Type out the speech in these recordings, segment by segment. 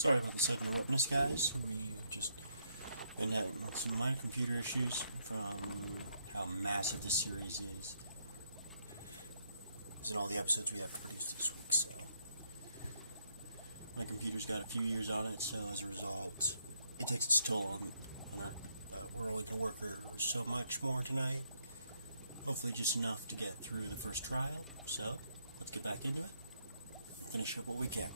Sorry about the sudden alertness, guys. We just been having some minor computer issues from how massive this series is. And all the episodes we have produced this week. So my computer's got a few years on it, so as a result, it takes its toll. We're only going to work for so much more tonight. Hopefully just enough to get through the first trial. So let's get back into it. Finish up what we can.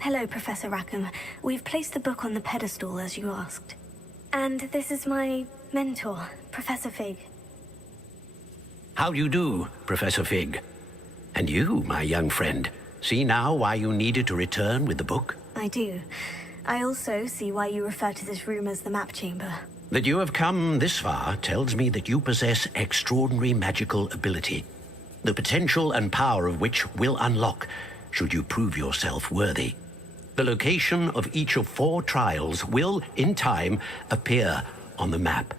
Hello, Professor Rackham. We've placed the book on the pedestal, as you asked. And this is my mentor, Professor Fig. How do you do, Professor Fig? And you, my young friend, see now why you needed to return with the book? I do. I also see why you refer to this room as the map chamber. That you have come this far tells me that you possess extraordinary magical ability, the potential and power of which will unlock should you prove yourself worthy. The location of each of 4 trials will, in time, appear on the map.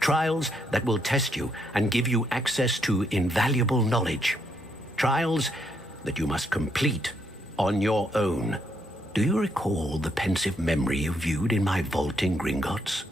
Trials that will test you and give you access to invaluable knowledge. Trials that you must complete on your own. Do you recall the pensive memory you viewed in my vault in Gringotts?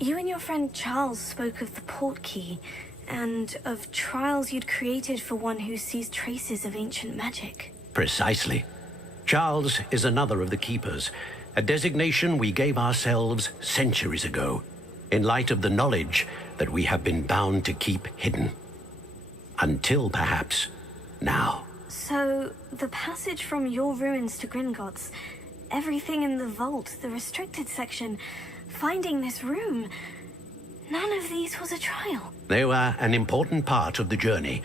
You and your friend Charles spoke of the port key, and of trials you'd created for one who sees traces of ancient magic. Precisely. Charles is another of the Keepers, a designation we gave ourselves centuries ago, in light of the knowledge that we have been bound to keep hidden. Until, perhaps, now. So, the passage from your ruins to Gringotts, everything in the vault, the restricted section, finding this room, none of these was a trial. They were an important part of the journey,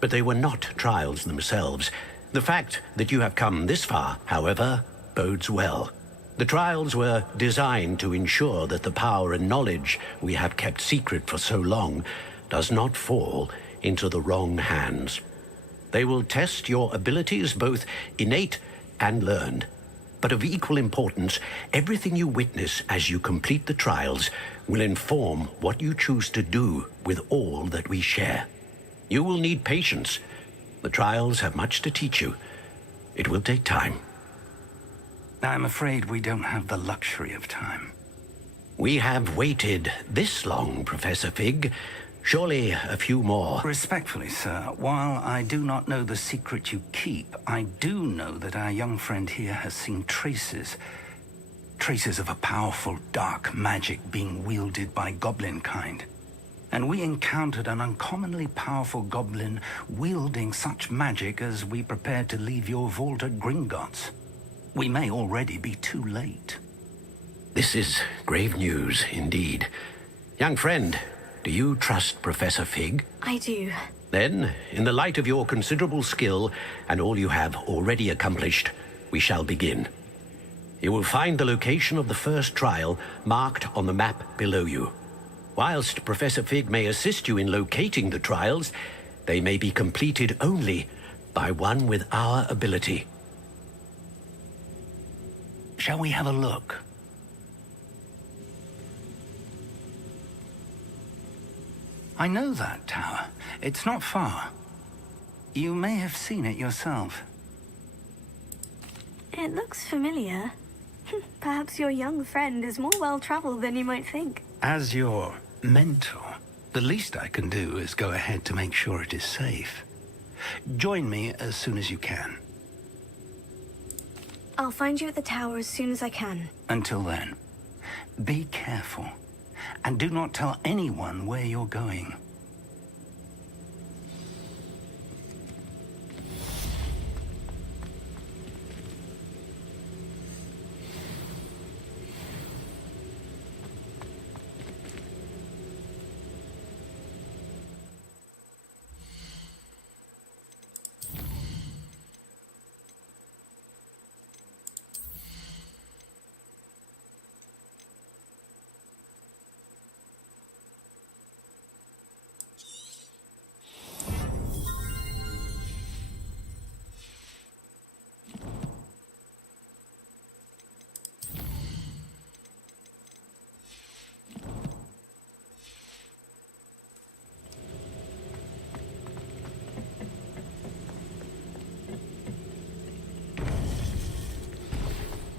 but they were not trials themselves. The fact that you have come this far, however, bodes well. The trials were designed to ensure that the power and knowledge we have kept secret for so long does not fall into the wrong hands. They will test your abilities, both innate and learned. But of equal importance, everything you witness as you complete the trials will inform what you choose to do with all that we share. You will need patience. The trials have much to teach you. It will take time. I'm afraid we don't have the luxury of time. We have waited this long, Professor Fig. Surely a few more. Respectfully, sir, while I do not know the secret you keep, I do know that our young friend here has seen traces of a powerful dark magic being wielded by goblin kind. And we encountered an uncommonly powerful goblin wielding such magic as we prepared to leave your vault at Gringotts. We may already be too late. This is grave news indeed. Young friend, do you trust Professor Fig? I do. Then, in the light of your considerable skill and all you have already accomplished, we shall begin. You will find the location of the first trial marked on the map below you. Whilst Professor Fig may assist you in locating the trials, they may be completed only by one with our ability. Shall we have a look? I know that tower. It's not far. You may have seen it yourself. It looks familiar. Perhaps your young friend is more well-traveled than you might think. As your mentor, the least I can do is go ahead to make sure it is safe. Join me as soon as you can. I'll find you at the tower as soon as I can. Until then, be careful. And do not tell anyone where you're going.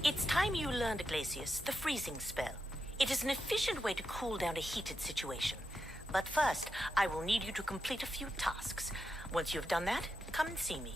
It's time you learned, Glacius, the freezing spell. It is an efficient way to cool down a heated situation. But first, I will need you to complete a few tasks. Once you have done that, come and see me.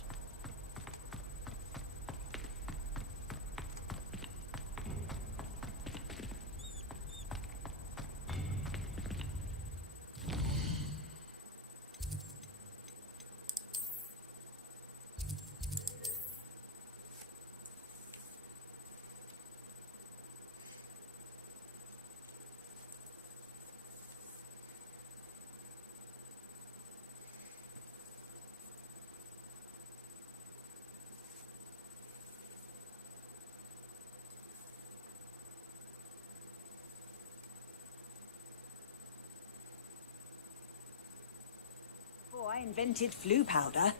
Before I invented flu powder.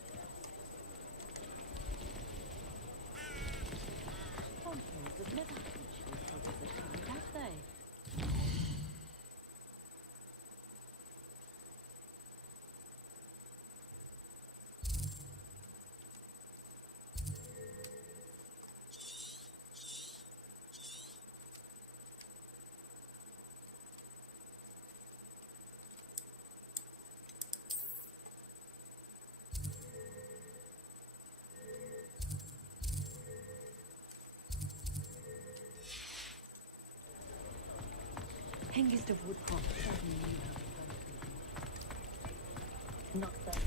Hengist of Woodcock. Not that.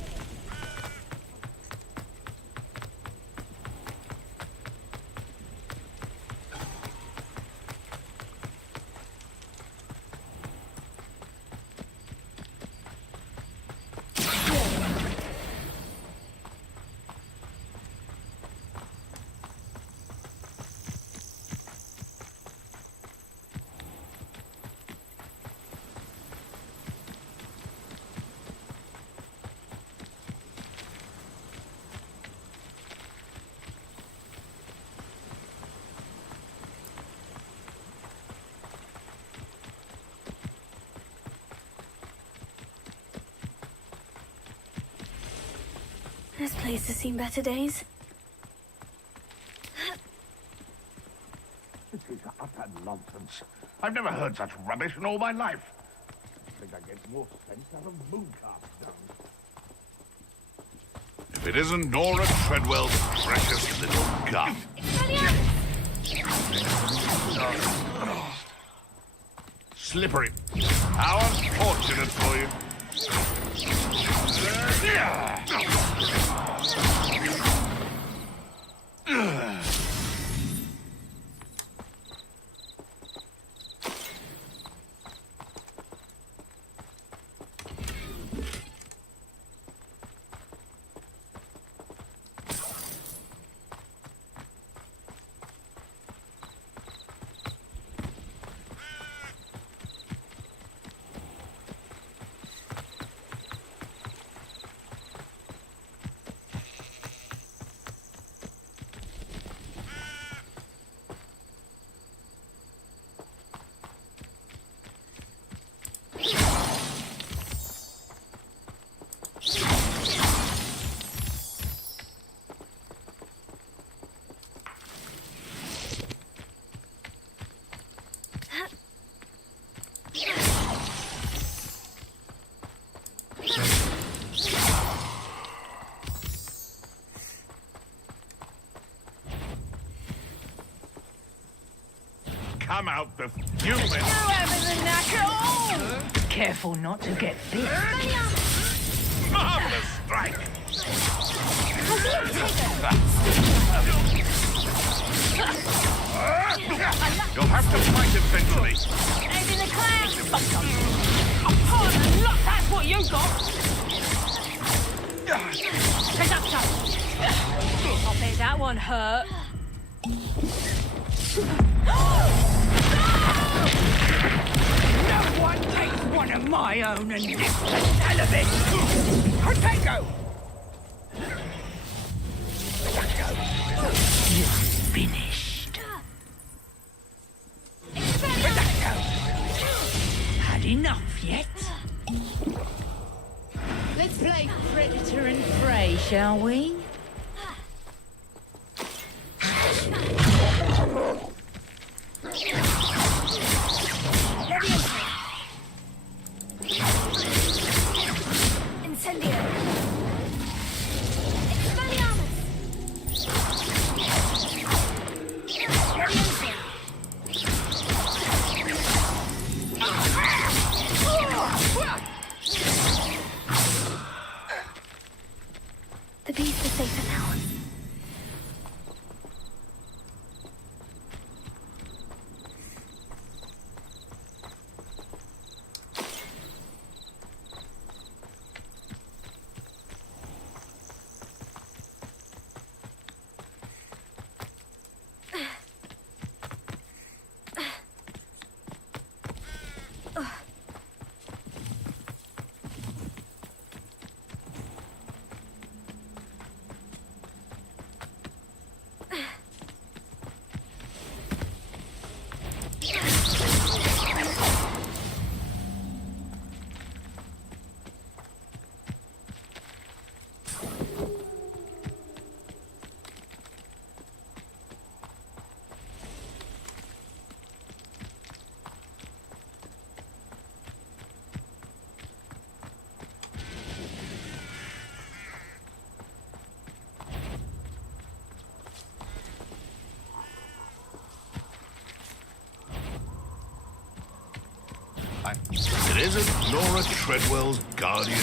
This place has seen better days. This is utter nonsense. I've never heard such rubbish in all my life. I think I get more sense out of mooncalf dung. If it isn't Nora Treadwell's precious little gun. Slippery. How unfortunate for you. come out before you You having the knack at all? Careful not to get bit. marvelous strike. You'll have to fight eventually. Head in the clouds. Oh, look, that's what you got. Take up some. I bet that one hurt. No one takes one of my own and lives to tell of it. Potato! You're finished. Potato! Had enough yet? Let's play predator and prey, shall we? Incendio. Expelliarmus. Leviosa. The beast is safer now. It isn't Nora Treadwell's guardian.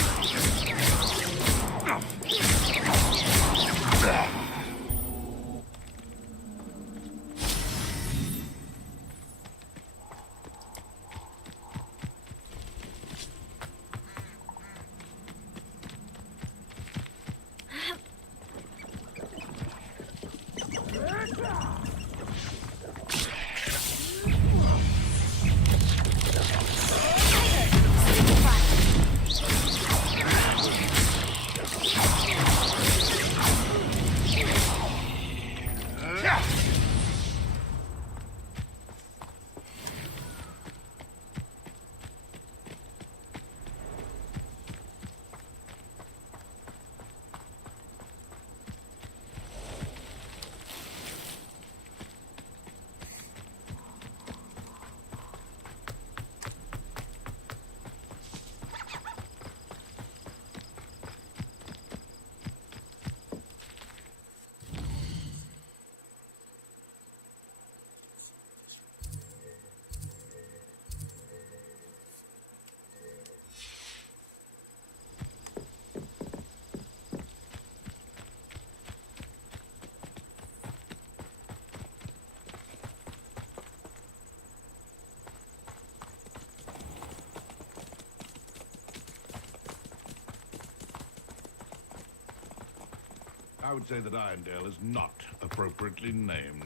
I would say that Irondale is not appropriately named.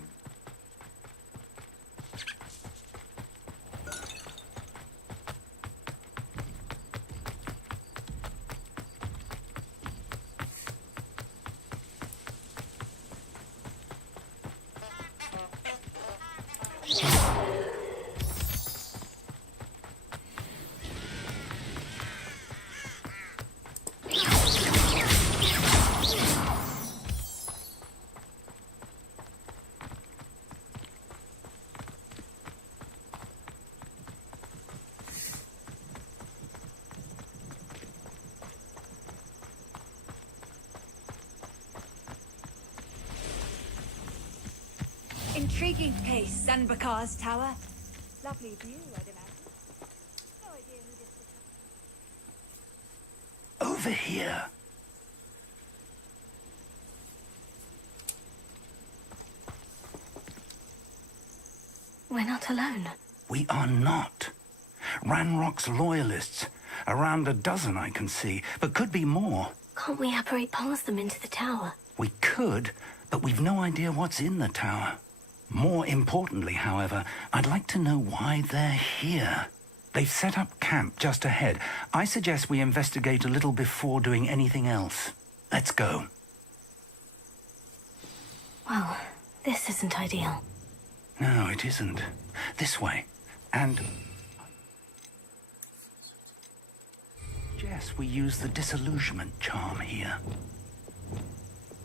Intriguing place, Zanbakar's tower. Lovely view, I'd imagine. No idea who this is. Over here. We're not alone. We are not. Ranrock's loyalists. Around a dozen I can see, but could be more. Can't we apparate past them into the tower? We could, but we've no idea what's in the tower. More importantly, however, I'd like to know why they're here. They've set up camp just ahead. I suggest we investigate a little before doing anything else. Let's go. Well, this isn't ideal. No, it isn't. This way. And... Jess, we use the disillusionment charm here.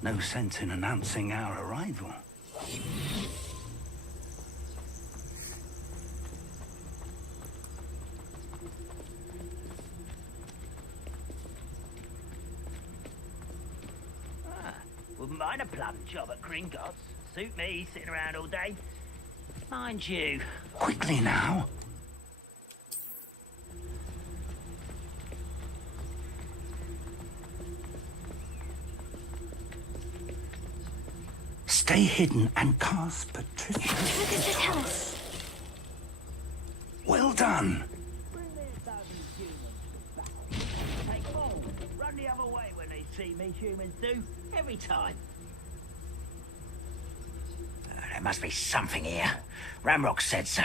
No sense in announcing our arrival. Wouldn't mind a plum job at Gringotts. Suit me, sitting around all day. Mind you. Quickly now. Stay hidden and cast Patricia. Look at the talus. Well done. Bring their thousand humans to battle. Take all. Run the other way when they see me, humans do. Every time. There must be something here. Ramrock said so.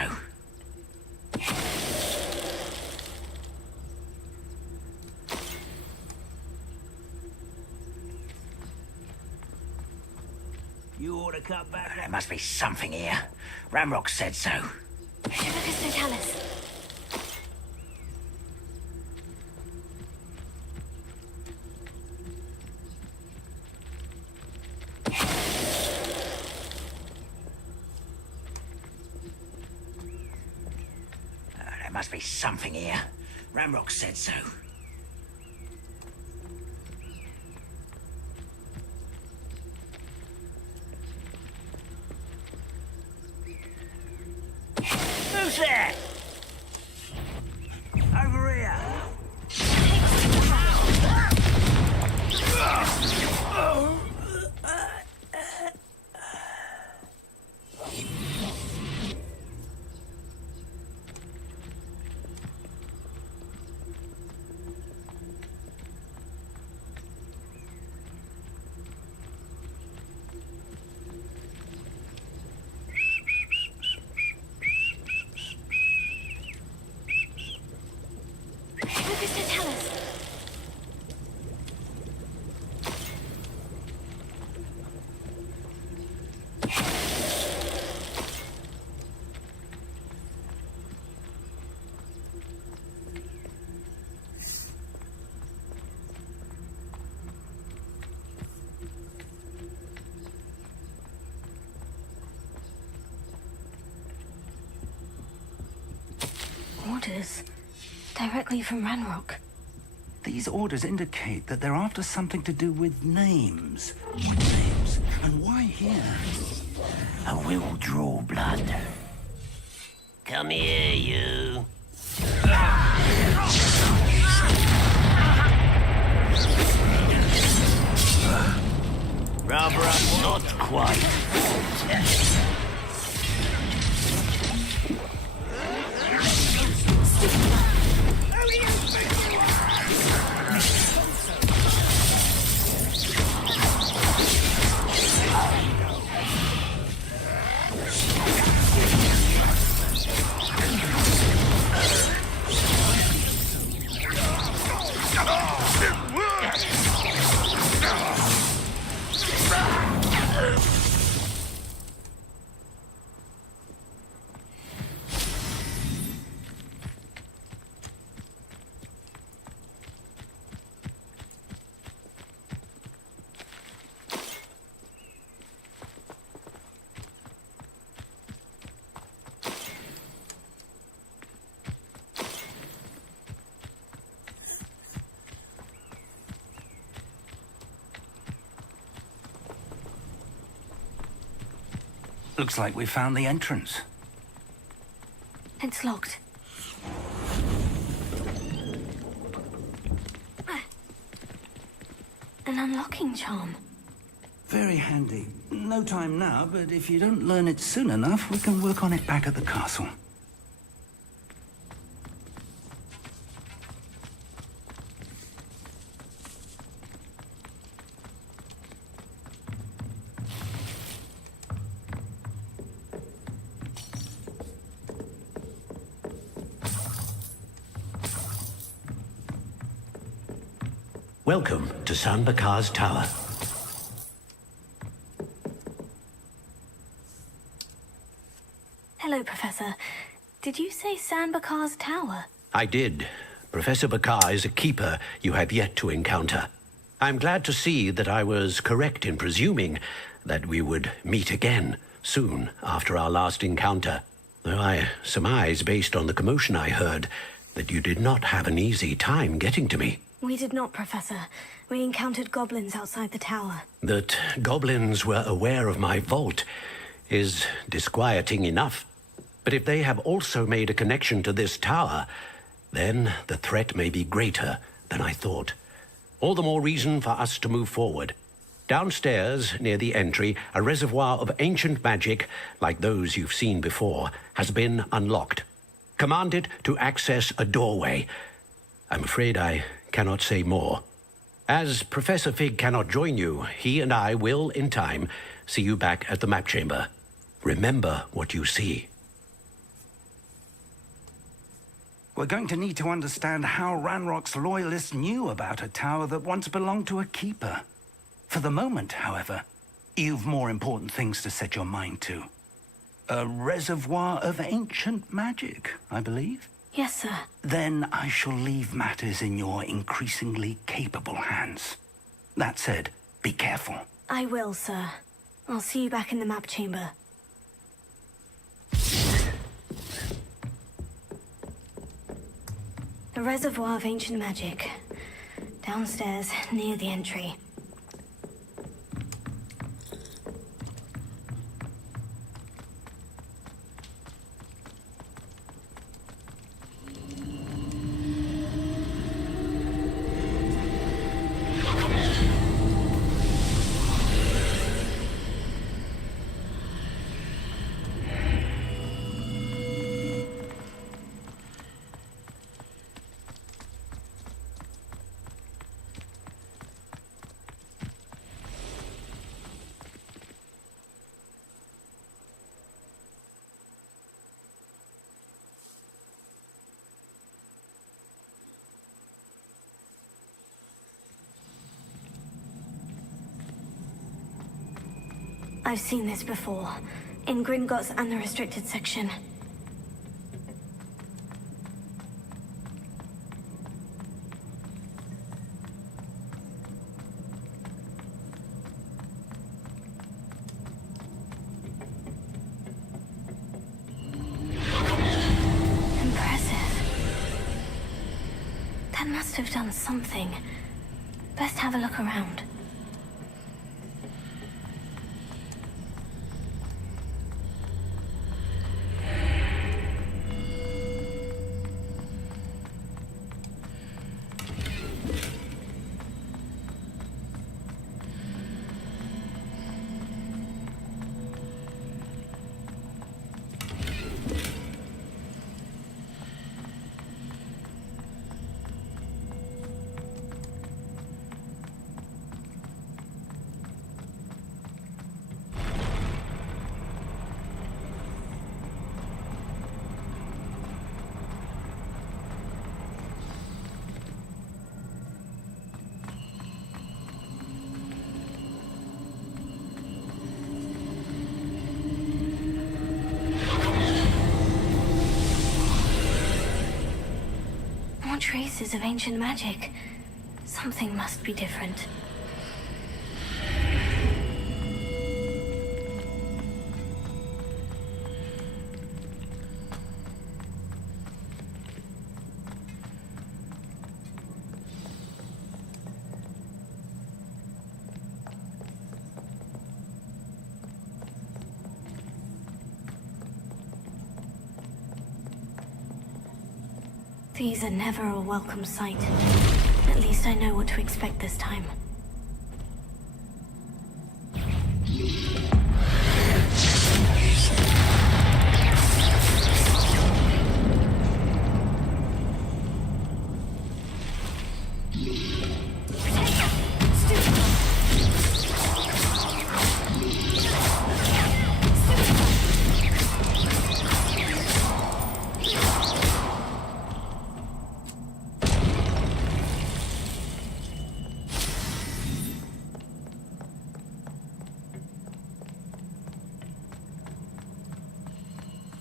You ought to cut back. There must be something here. Ramrock said so. Look at the talus. There must be something here. Ramrock said so. Who's there? Over here. Look at the talus. Orders. Directly from Ranrock. These orders indicate that they're after something to do with names. What names? And why here? I will draw blood. Come here, you. Rather not quite. Looks like we found the entrance. It's locked. An unlocking charm. Very handy. No time now, but if you don't learn it soon enough, we can work on it back at the castle. Welcome to San Bakar's Tower. Hello, Professor. Did you say San Bakar's Tower? I did. Professor Bakar is a keeper you have yet to encounter. I'm glad to see that I was correct in presuming that we would meet again soon after our last encounter, though I surmise, based on the commotion I heard, that you did not have an easy time getting to me. We did not, Professor. We encountered goblins outside the tower. That goblins were aware of my vault is disquieting enough. But if they have also made a connection to this tower, then the threat may be greater than I thought. All the more reason for us to move forward. Downstairs, near the entry, a reservoir of ancient magic, like those you've seen before, has been unlocked. Command it to access a doorway. I'm afraid I cannot say more. As Professor Fig cannot join you, he and I will, in time, see you back at the map chamber. Remember what you see. We're going to need to understand how Ranrock's loyalists knew about a tower that once belonged to a keeper. For the moment, however, you've more important things to set your mind to. A reservoir of ancient magic, I believe? Yes, sir. Then I shall leave matters in your increasingly capable hands. That said, be careful. I will, sir. I'll see you back in the map chamber. A reservoir of ancient magic. Downstairs, near the entry. I've seen this before, in Gringotts and the restricted section. Impressive. That must have done something. Best have a look around. Traces of ancient magic. Something must be different. These are never a welcome sight. At least I know what to expect this time.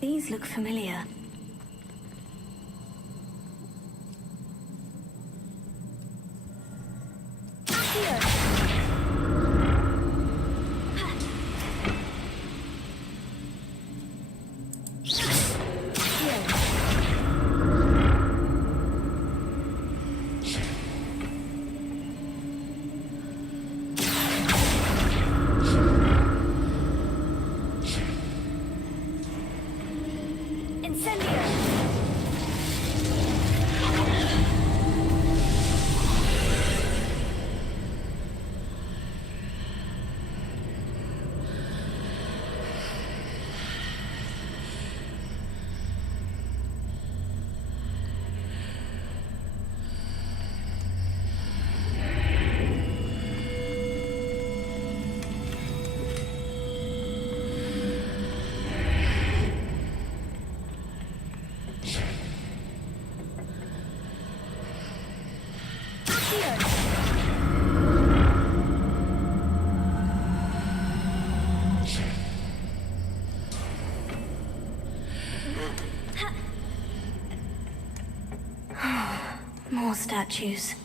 These look familiar. More statues.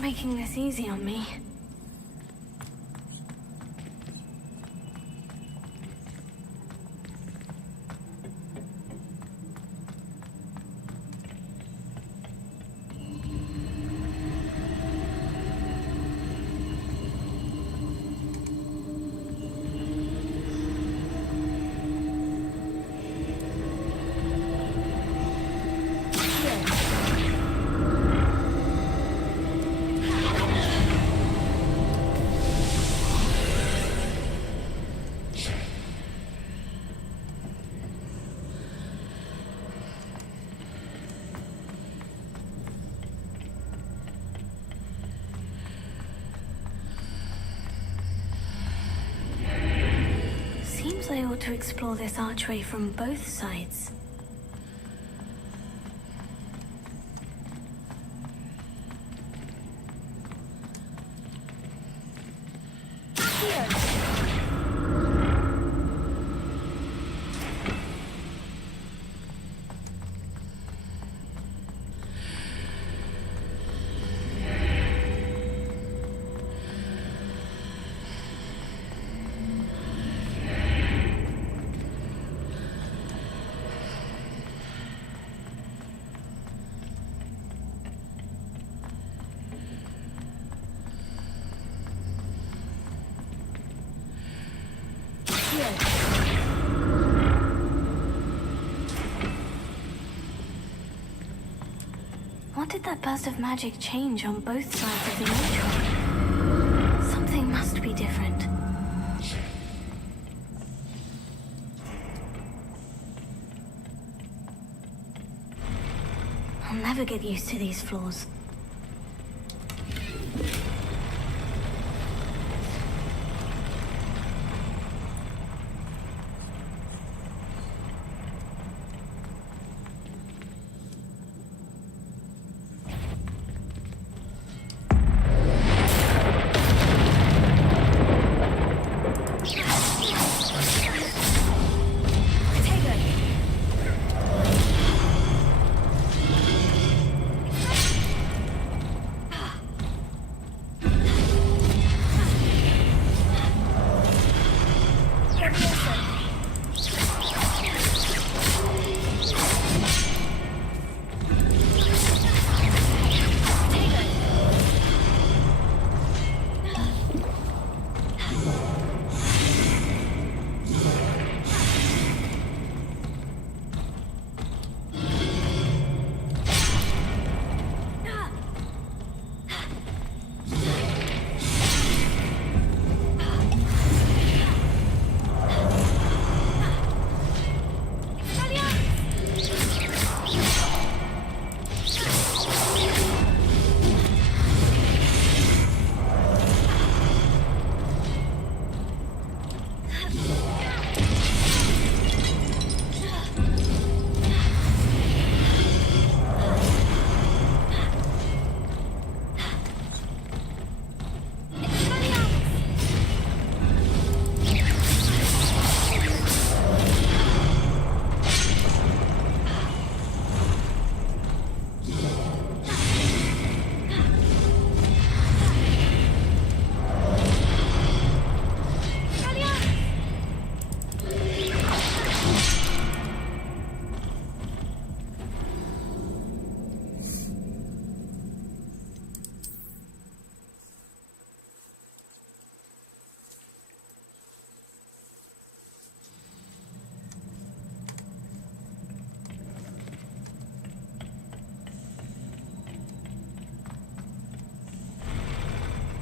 Making this easy on me. I ought to explore this archway from both sides. What did that burst of magic change on both sides of the archway? Something must be different. never get used to these floors.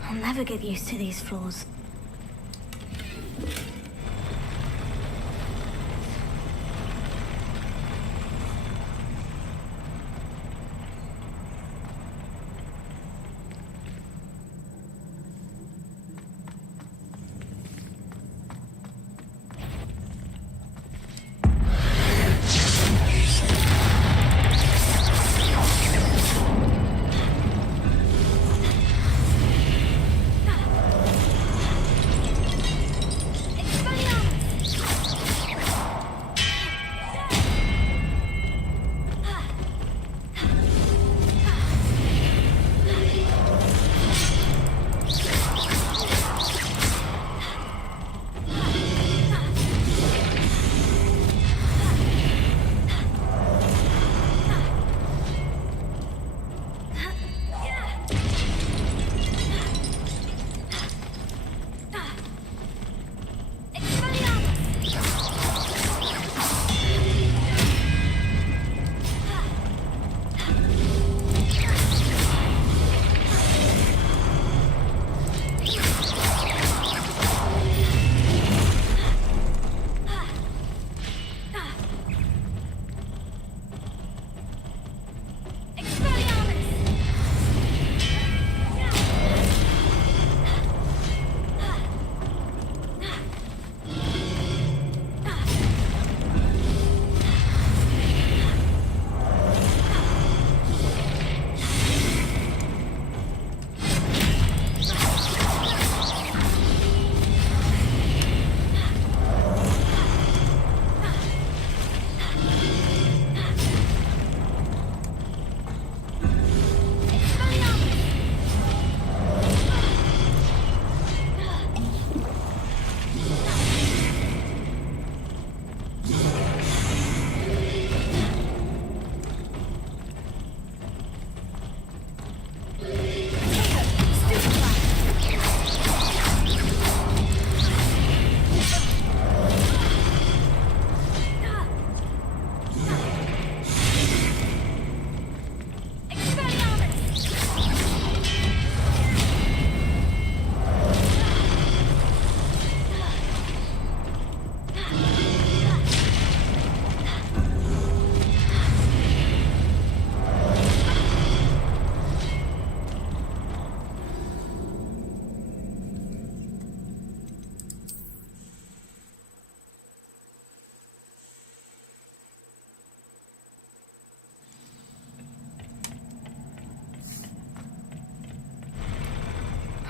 I'll never get used to these floors.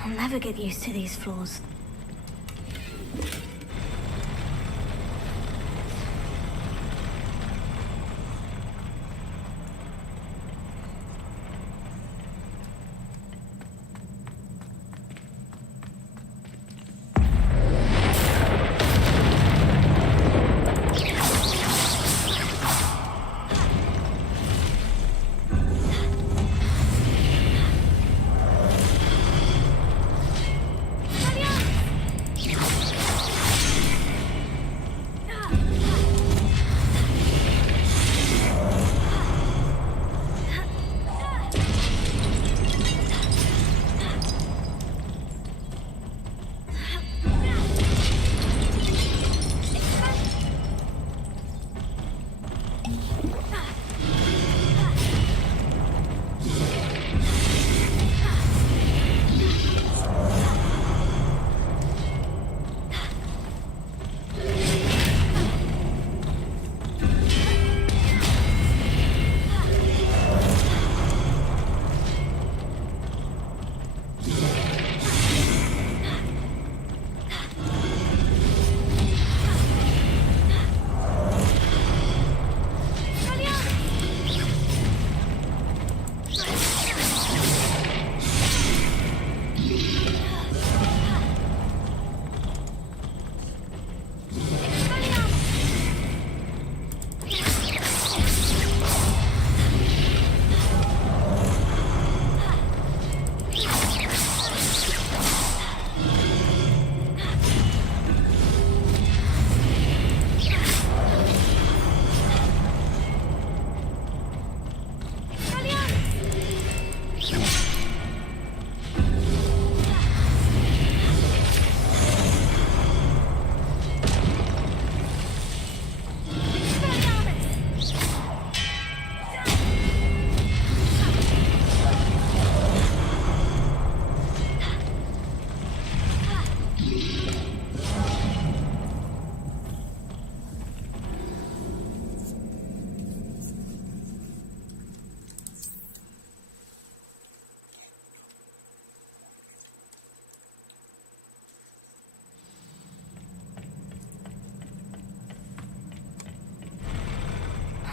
I'll never get used to these floors.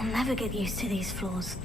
I'll never get used to these floors.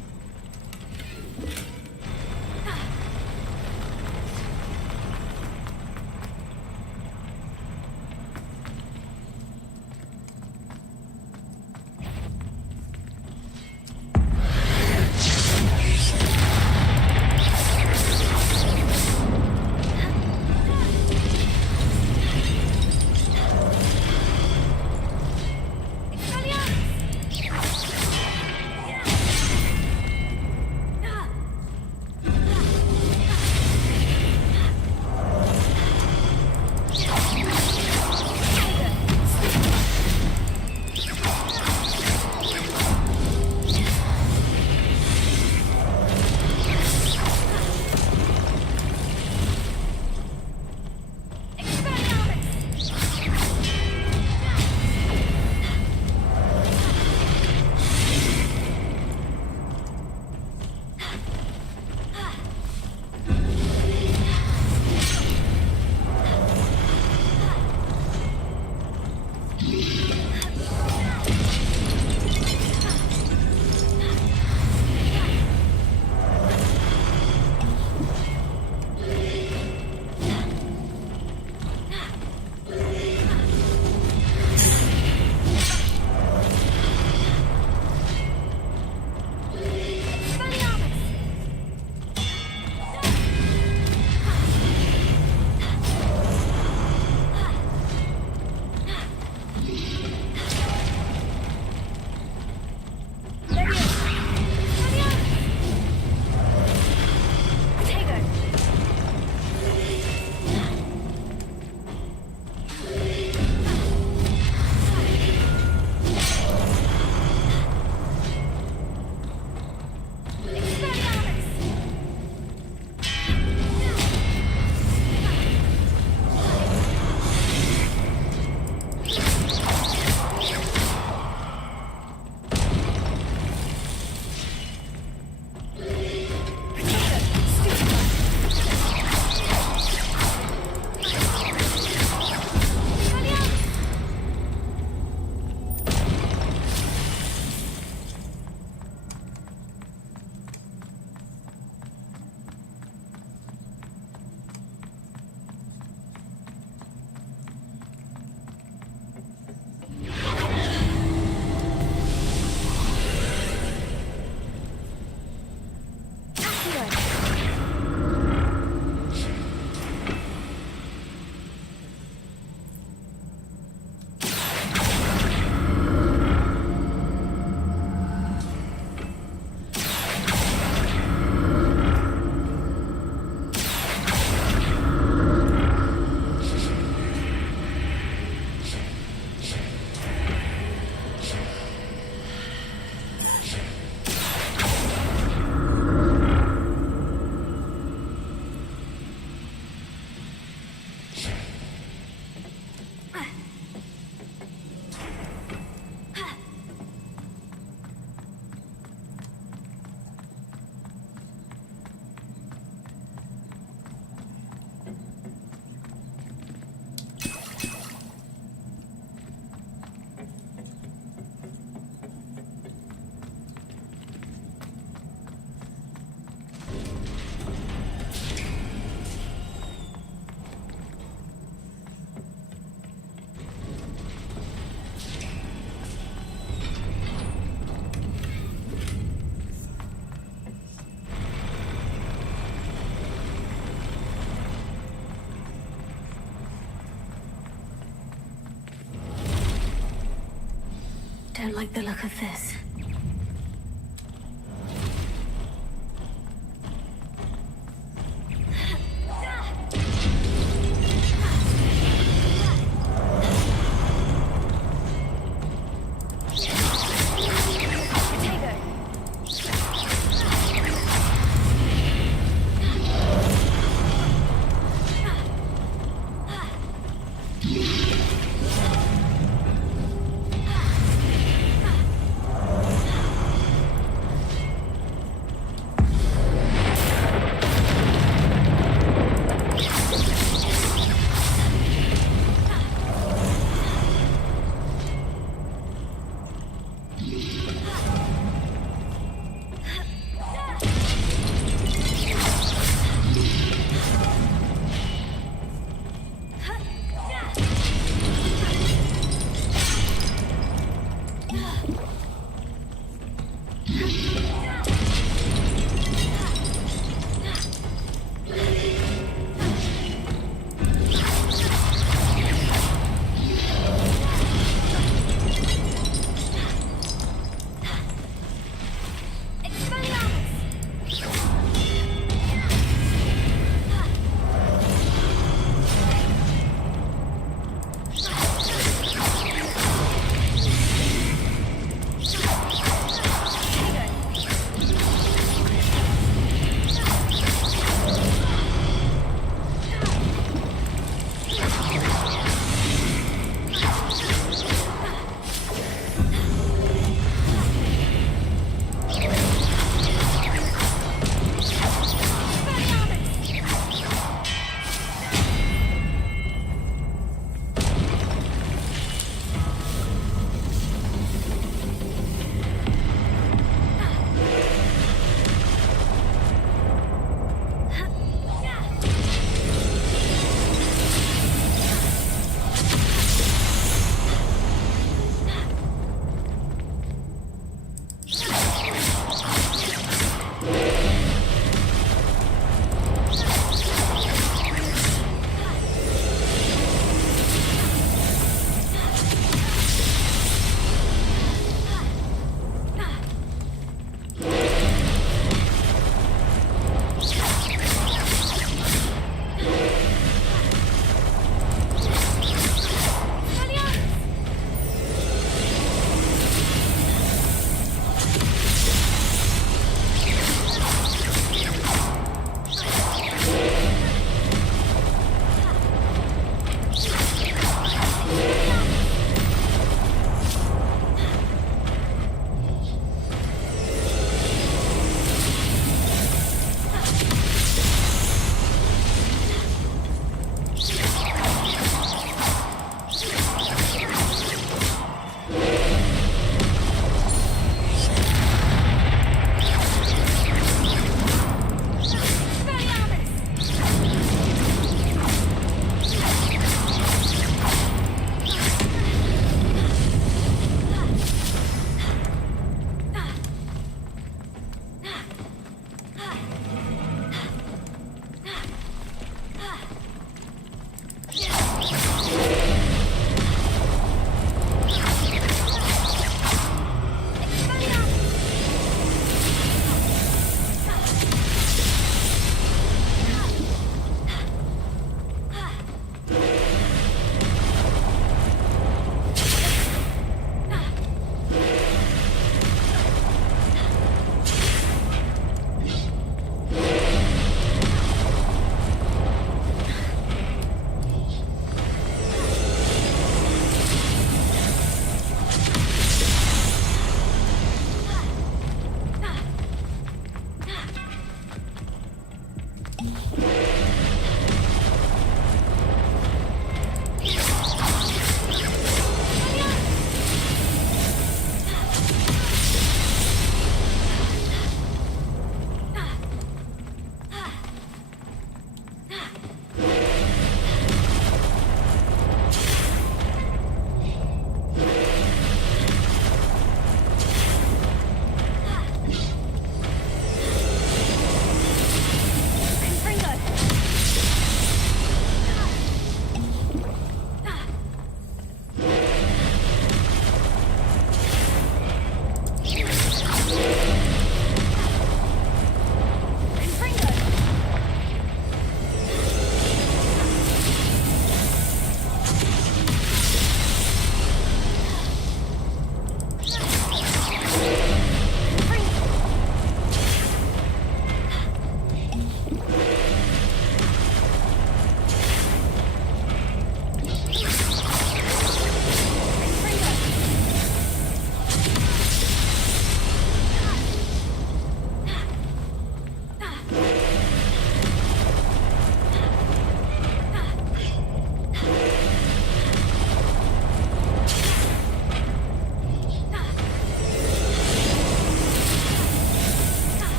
don't like the look of this.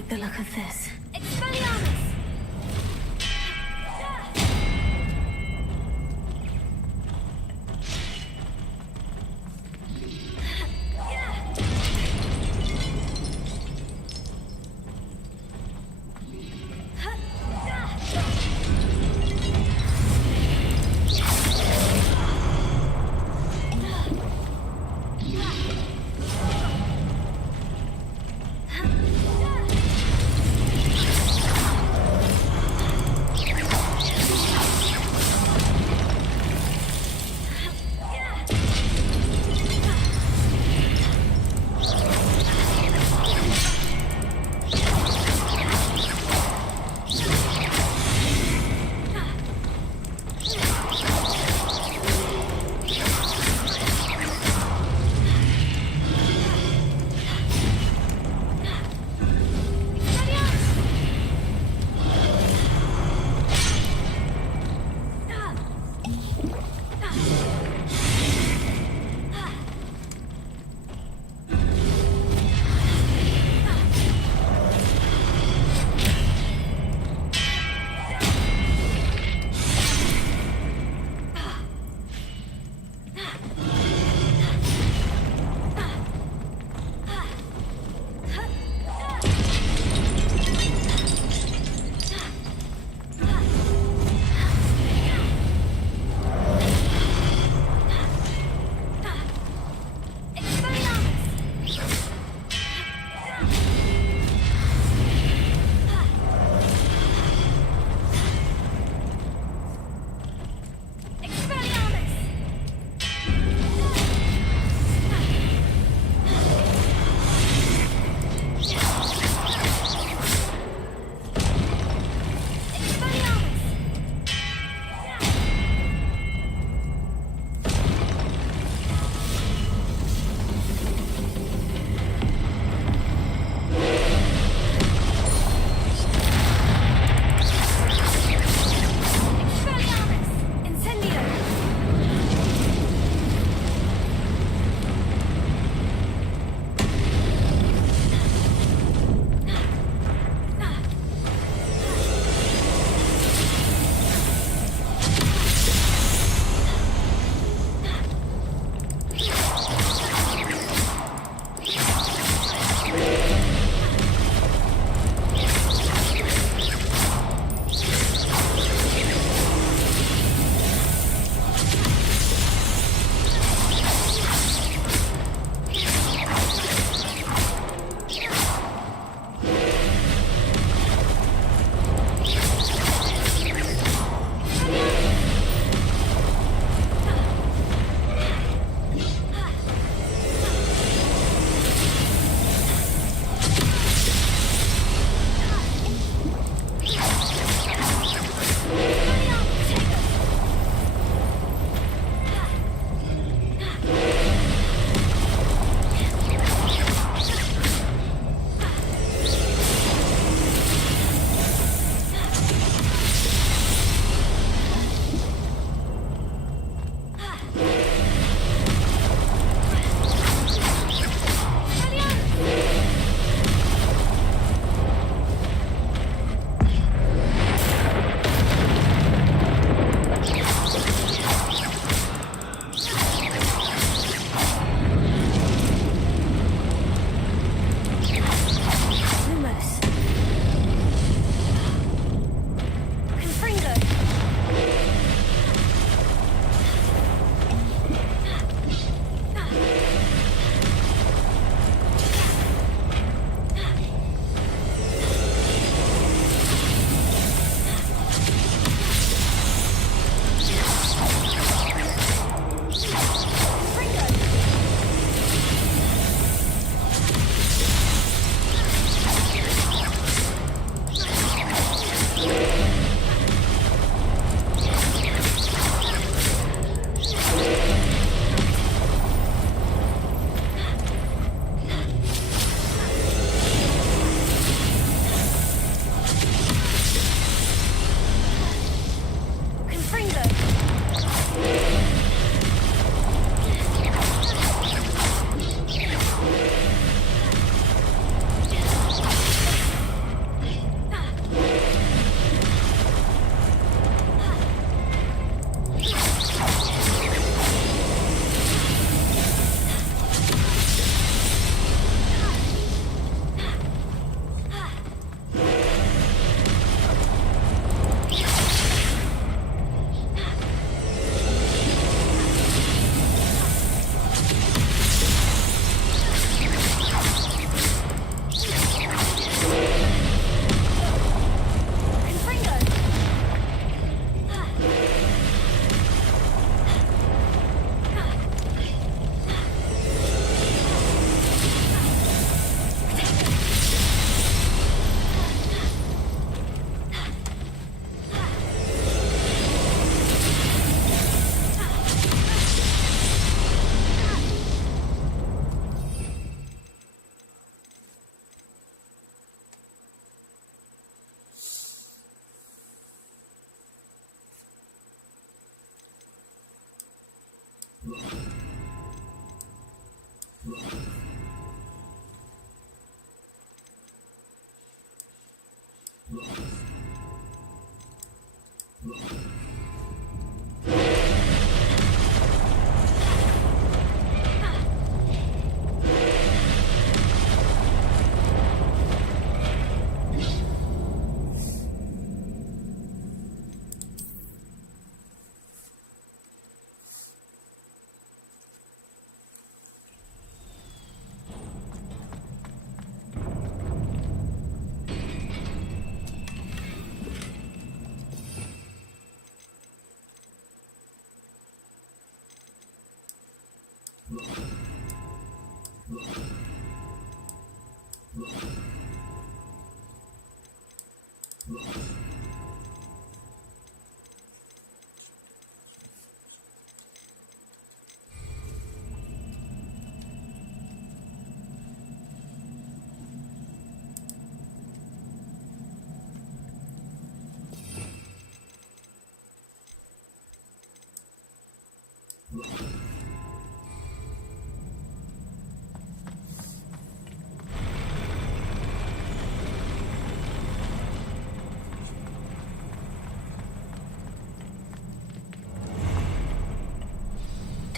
like the look of this. Expelliarmus!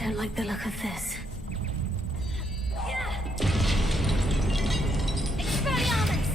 Don't like the look of this. Expelliarmus!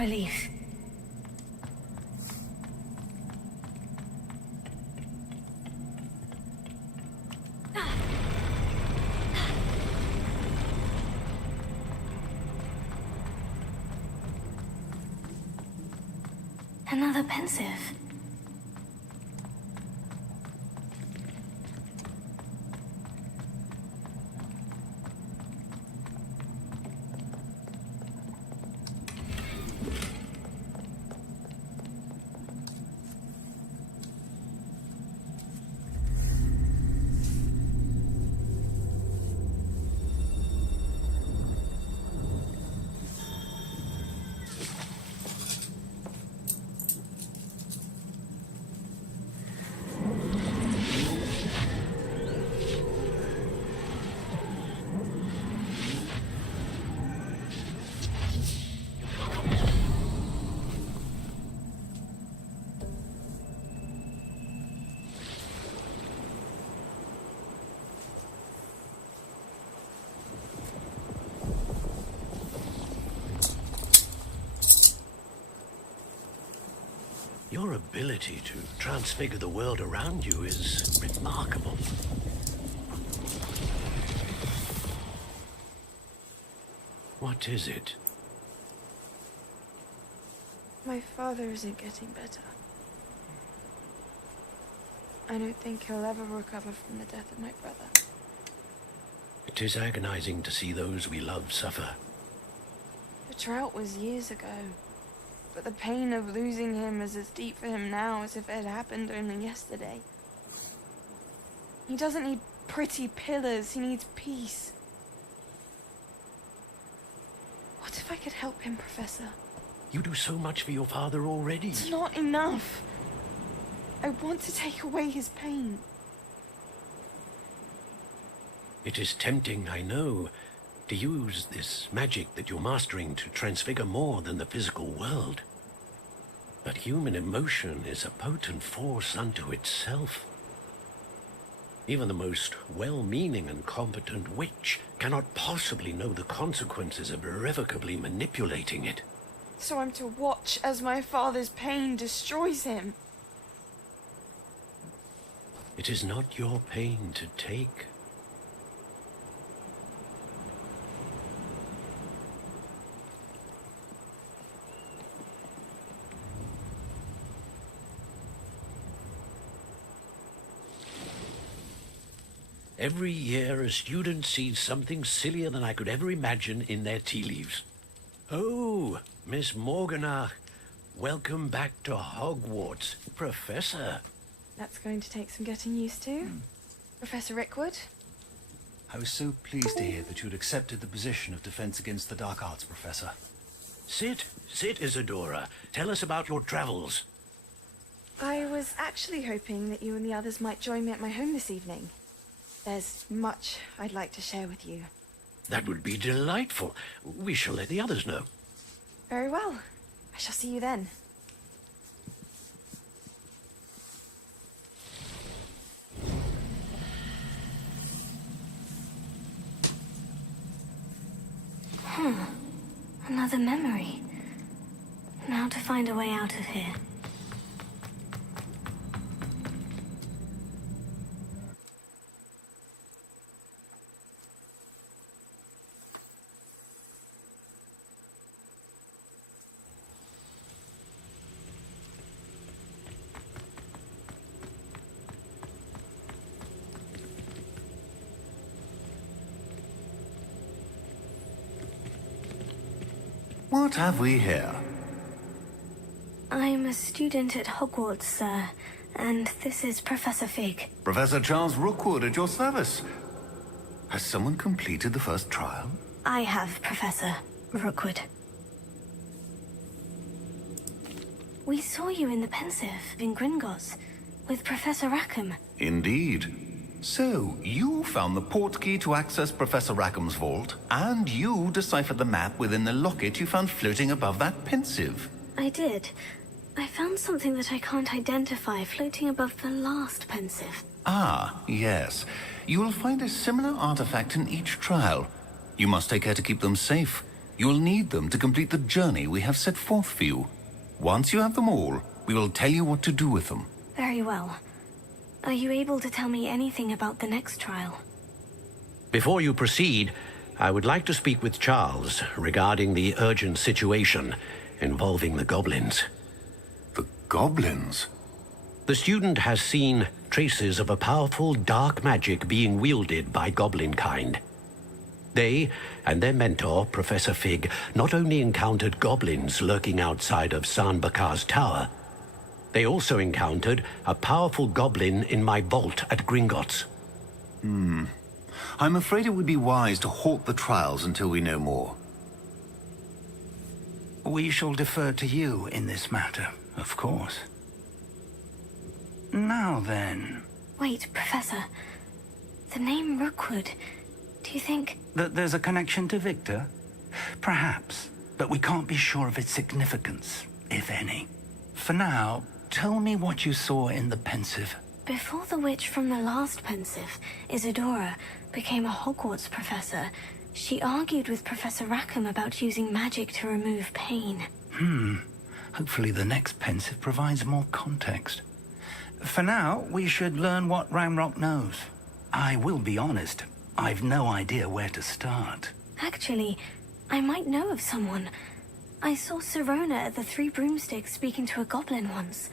relief. Another pensive. Your ability to transfigure the world around you is remarkable. What is it? My father isn't getting better. I don't think he'll ever recover from the death of my brother. It is agonizing to see those we love suffer. The drought was years ago, but the pain of losing him is as deep for him now as if it had happened only yesterday. He doesn't need pretty pillars, he needs peace. What if I could help him, Professor? You do so much for your father already. It's not enough. I want to take away his pain. It is tempting, I know, to use this magic that you're mastering to transfigure more than the physical world. But human emotion is a potent force unto itself. Even the most well-meaning and competent witch cannot possibly know the consequences of irrevocably manipulating it. So I'm to watch as my father's pain destroys him. It is not your pain to take. Every year, a student sees something sillier than I could ever imagine in their tea leaves. Oh, Miss Morganach, welcome back to Hogwarts, Professor. That's going to take some getting used to. Professor Rickwood? I was so pleased to hear that you'd accepted the position of Defense Against the Dark Arts, Professor. Sit, Isadora. Tell us about your travels. I was actually hoping that you and the others might join me at my home this evening. There's much I'd like to share with you. That would be delightful. We shall let the others know. Very well. I shall see you then. Another memory. Now to find a way out of here. What have we here? I'm a student at Hogwarts, sir, and this is Professor Fig. Professor Charles Rookwood at your service. Has someone completed the first trial? I have, Professor Rookwood. We saw you in the Pensive in Gringotts with Professor Rackham. Indeed. So, you found the portkey to access Professor Rackham's vault, and you deciphered the map within the locket you found floating above that pensive. I did. I found something that I can't identify floating above the last pensive. Ah, yes. You will find a similar artifact in each trial. You must take care to keep them safe. You'll need them to complete the journey we have set forth for you. Once you have them all, we will tell you what to do with them. Very well. Are you able to tell me anything about the next trial? Before you proceed, I would like to speak with Charles regarding the urgent situation involving the goblins. The goblins? The student has seen traces of a powerful dark magic being wielded by goblin kind. They and their mentor, Professor Fig, not only encountered goblins lurking outside of San Bakar's tower, they also encountered a powerful goblin in my vault at Gringotts. I'm afraid it would be wise to halt the trials until we know more. We shall defer to you in this matter, of course. Now then... Wait, Professor. The name Rookwood. Do you think... That there's a connection to Victor? Perhaps, but we can't be sure of its significance, if any. For now, tell me what you saw in the Pensive. Before the witch from the last Pensive, Isadora, became a Hogwarts professor, she argued with Professor Rackham about using magic to remove pain. Hopefully the next Pensive provides more context. For now, we should learn what Ramrock knows. I will be honest, I've no idea where to start. Actually, I might know of someone. I saw Sirona at the Three Broomsticks speaking to a goblin once.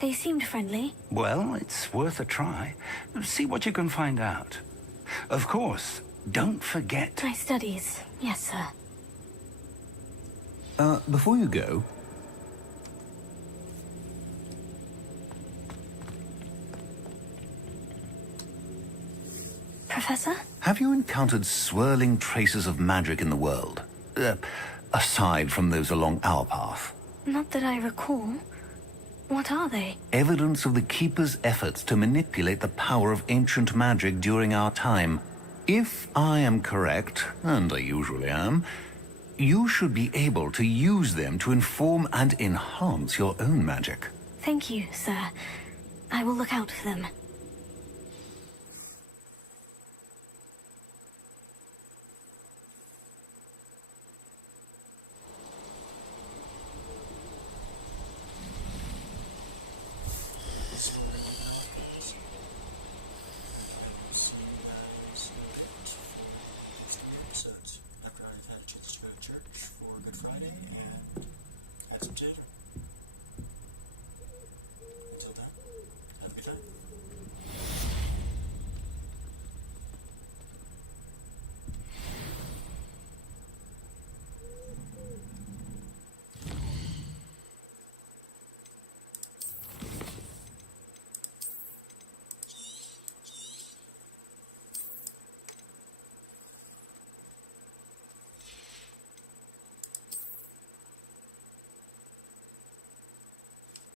They seemed friendly. Well, it's worth a try. See what you can find out. Of course, don't forget... My studies. Yes, sir. Before you go... Professor? Have you encountered swirling traces of magic in the world? Aside from those along our path? Not that I recall. What are they? Evidence of the Keeper's efforts to manipulate the power of ancient magic during our time. If I am correct, and I usually am, you should be able to use them to inform and enhance your own magic. Thank you, sir. I will look out for them.